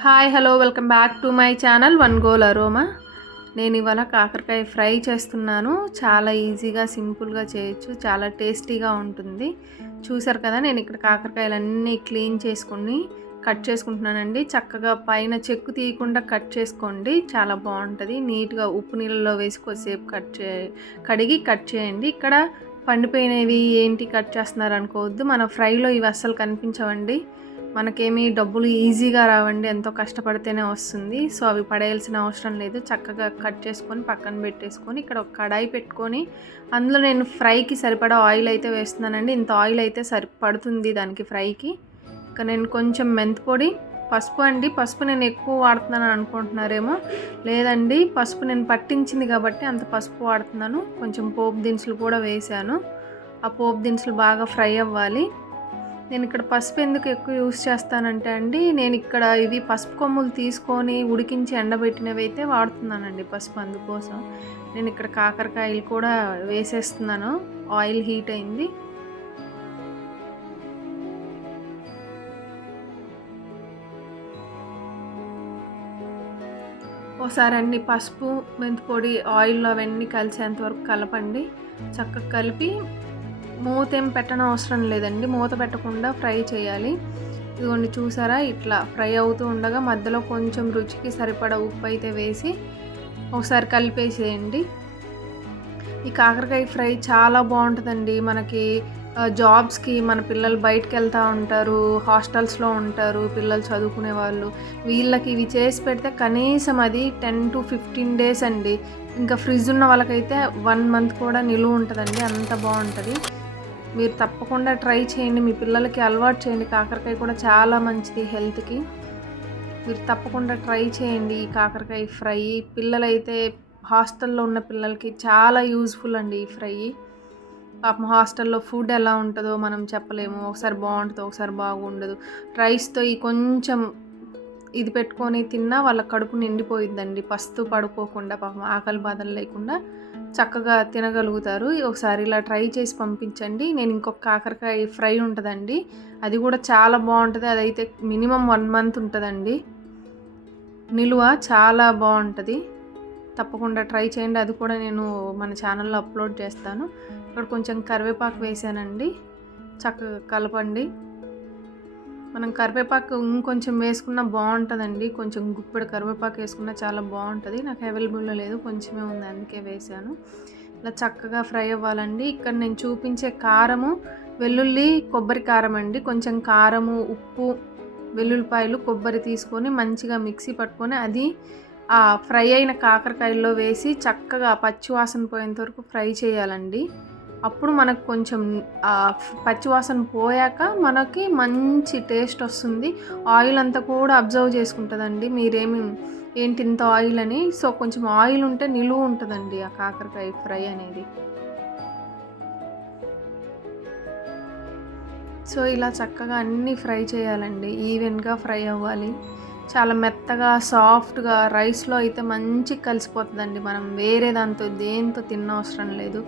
Hi hello welcome back to my channel one goal aroma. నేను ఇవాళ కాకరకాయ fry చేస్తున్నాను. చాలా ఈజీగా సింపుల్గా చేయొచ్చు. చాలా టేస్టీగా ఉంటుంది. చూసారు కదా నేను ఇక్కడ కాకరకాయలన్నీ క్లీన్ చేసుకుని కట్ చేసుకుంటున్నానండి. చక్కగా పైన చెక్కు తీయకుండా కట్ చేసుకోండి. చాలా బాగుంటుంది. నీట్గా ఉప్పు నీళ్ళలో వేసి కొద్దిసేపు కట్ చే కడిగి కట్ చేయండి. ఇక్కడ పండిపోయినవి ఏంటి కట్ చేస్తున్నారు అనుకోవద్దు మన ఫ్రైలో ఇవి అస్సలు కనిపించవండి. మనకేమీ డబ్బులు ఈజీగా రావండి ఎంతో కష్టపడితేనే వస్తుంది. సో అవి పడేయాల్సిన అవసరం లేదు. చక్కగా కట్ చేసుకొని పక్కన పెట్టేసుకొని ఇక్కడ ఒక కడాయి పెట్టుకొని అందులో నేను ఫ్రైకి సరిపడా ఆయిల్ అయితే వేస్తున్నానండి. ఇంత ఆయిల్ అయితే సరి పడుతుంది దానికి ఫ్రైకి. ఇక నేను కొంచెం మెంతిపొడి పసుపు అండి. పసుపు నేను ఎక్కువ వాడుతున్నాను అనుకుంటున్నారేమో. లేదండి పసుపు నేను పట్టించింది కాబట్టి అంత పసుపు వాడుతున్నాను. కొంచెం పోపు దినుసులు కూడా వేసాను ఆ పోపు దినుసులు బాగా ఫ్రై అవ్వాలి. నేను ఇక్కడ పసుపు ఎందుకు ఎక్కువ యూస్ చేస్తానంటే అండి నేను ఇక్కడ ఇవి పసుపు కొమ్ములు తీసుకొని ఉడికించి ఎండబెట్టినవి అయితే వాడుతున్నానండి పసుపు అందుకోసం. నేను ఇక్కడ కాకరకాయలు కూడా వేసేస్తున్నాను. ఆయిల్ హీట్ అయింది. ఒకసారి అన్ని పసుపు మెంతిపొడి ఆయిల్ అవన్నీ కలిసేంత వరకు కలపండి. చక్కగా కలిపి మూత ఏం పెట్టడం అవసరం లేదండి. మూత పెట్టకుండా ఫ్రై చేయాలి. ఇదిగోండి చూసారా? ఇట్లా ఫ్రై అవుతూ ఉండగా మధ్యలో కొంచెం రుచికి సరిపడా ఉప్పు అయితే వేసి ఒకసారి కలిపేసేయండి. ఈ కాకరకాయ ఫ్రై చాలా బాగుంటుందండి. మనకి జాబ్స్కి మన పిల్లలు బయటకు వెళ్తూ ఉంటారు హాస్టల్స్లో ఉంటారు పిల్లలు చదువుకునే వాళ్ళు. వీళ్ళకి ఇవి చేసి పెడితే కనీసం అది టెన్ టు ఫిఫ్టీన్ డేస్ అండి. ఇంకా ఫ్రిడ్జ్ ఉన్న వాళ్ళకైతే వన్ మంత్ కూడా నిలువ ఉంటుందండి. అంత బాగుంటుంది. మీరు తప్పకుండా ట్రై చేయండి. మీ పిల్లలకి అలవాటు చేయండి. కాకరకాయ కూడా చాలా మంచిది హెల్త్కి. మీరు తప్పకుండా ట్రై చేయండి ఈ కాకరకాయ ఫ్రై. పిల్లలైతే హాస్టల్లో ఉన్న పిల్లలకి చాలా యూజ్ఫుల్ అండి ఈ ఫ్రై. పాపం హాస్టల్లో ఫుడ్ ఎలా ఉంటుందో మనం చెప్పలేము. ఒకసారి బాగుంటుంది ఒకసారి బాగుండదు. రైస్తో ఈ కొంచెం ఇది పెట్టుకొని తిన్నా వాళ్ళ కడుపు నిండిపోయిందండి పస్తు పడుకోకుండా పాపం ఆకలి బాధలు లేకుండా చక్కగా తినగలుగుతారు. ఒకసారి ఇలా ట్రై చేసి పంపించండి. నేను ఇంకొక కాకరకాయ ఫ్రై ఉంటుందండి. అది కూడా చాలా బాగుంటుంది. అదైతే మినిమం వన్ మంత్ ఉంటుందండి. నిలువ చాలా బాగుంటుంది. తప్పకుండా ట్రై చేయండి. అది కూడా నేను మన ఛానల్లో అప్లోడ్ చేస్తాను. ఇక్కడ కొంచెం కరివేపాకు వేసానండి. చక్కగా కలపండి. మనం కరివేపాకు ఇంకొంచెం వేసుకున్నా బాగుంటుందండి. కొంచెం గుప్పెడు కరివేపాకు వేసుకున్నా చాలా బాగుంటుంది. నాకు అవైలబుల్లో లేదు కొంచెమే ఉంది అందుకే వేసాను. ఇలా చక్కగా ఫ్రై అవ్వాలండి. ఇక్కడ నేను చూపించే కారము వెల్లుల్లి కొబ్బరి కారం అండి. కొంచెం కారము ఉప్పు వెల్లుల్లిపాయలు కొబ్బరి తీసుకొని మంచిగా మిక్సీ పట్టుకొని అది ఆ ఫ్రై అయిన కాకరకాయల్లో వేసి చక్కగా పచ్చివాసన పోయేంత వరకు ఫ్రై చేయాలండి. అప్పుడు మనకు కొంచెం పచ్చివాసన పోయాక మనకి మంచి టేస్ట్ వస్తుంది. ఆయిల్ అంతా కూడా అబ్జర్వ్ చేసుకుంటుందండి. మీరేమి ఏంటి ఇంత ఆయిల్ అని. సో కొంచెం ఆయిల్ ఉంటే నిలువ ఉంటుందండి ఆ కాకరకాయ ఫ్రై అనేది. సో ఇలా చక్కగా అన్నీ ఫ్రై చేయాలండి. ఈవెన్గా ఫ్రై అవ్వాలి. చాలా మెత్తగా సాఫ్ట్గా రైస్లో అయితే మంచి కలిసిపోతుందండి. మనం వేరే దాంతో దేంతో తిన్న అవసరం లేదు.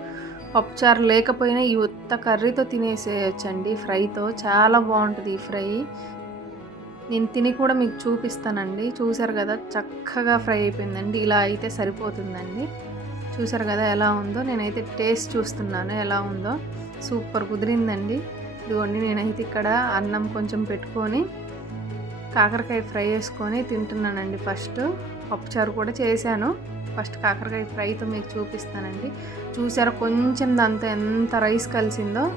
పప్పుచారు లేకపోయినా ఈ ఉత్త కర్రీతో తినేసేయచ్చండి. ఫ్రైతో చాలా బాగుంటుంది ఈ ఫ్రై. నేను తిని కూడా మీకు చూపిస్తానండి. చూసారు కదా చక్కగా ఫ్రై అయిపోయిందండి. ఇలా అయితే సరిపోతుందండి. చూసారు కదా ఎలా ఉందో? నేనైతే టేస్ట్ చూస్తున్నాను ఎలా ఉందో. సూపర్ కుదిరిందండి. ఇదిగోండి నేనైతే ఇక్కడ అన్నం కొంచెం పెట్టుకొని కాకరకాయ ఫ్రై చేసుకొని తింటున్నానండి ఫస్ట్. పప్పుచారు కూడా చేశాను. ఫస్ట్ కాకరకాయ ఫ్రైతో మీకు చూపిస్తానండి. చూసారా కొంచెం దాంతో ఎంత రైస్ కలిసిందో?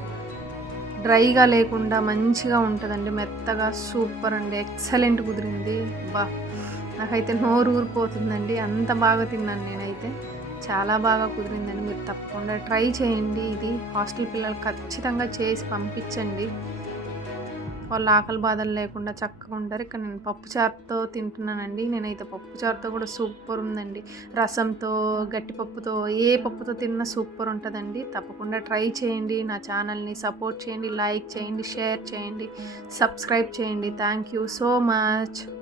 డ్రైగా లేకుండా మంచిగా ఉంటుందండి. మెత్తగా సూపర్ అండి. ఎక్సలెంట్ కుదిరింది. బా నాకైతే నోరు ఊరిపోతుందండి. అంత బాగా తిన్నాను నేనైతే. చాలా బాగా కుదిరిందండి. మీరు తప్పకుండా ట్రై చేయండి ఇది. హాస్టల్ పిల్లలు ఖచ్చితంగా చేసి పంపించండి. వాళ్ళు ఆకలి బాధలు లేకుండా చక్కగా ఉంటారు. ఇక్కడ నేను పప్పుచారుతో తింటున్నానండి. నేనైతే పప్పుచారుతో కూడా సూపర్ ఉందండి. రసంతో గట్టిపప్పుతో ఏ పప్పుతో తిన్నా సూపర్ ఉంటుందండి. తప్పకుండా ట్రై చేయండి. నా ఛానల్ని సపోర్ట్ చేయండి. లైక్ చేయండి షేర్ చేయండి. సబ్స్క్రైబ్ చేయండి. Thank you so much.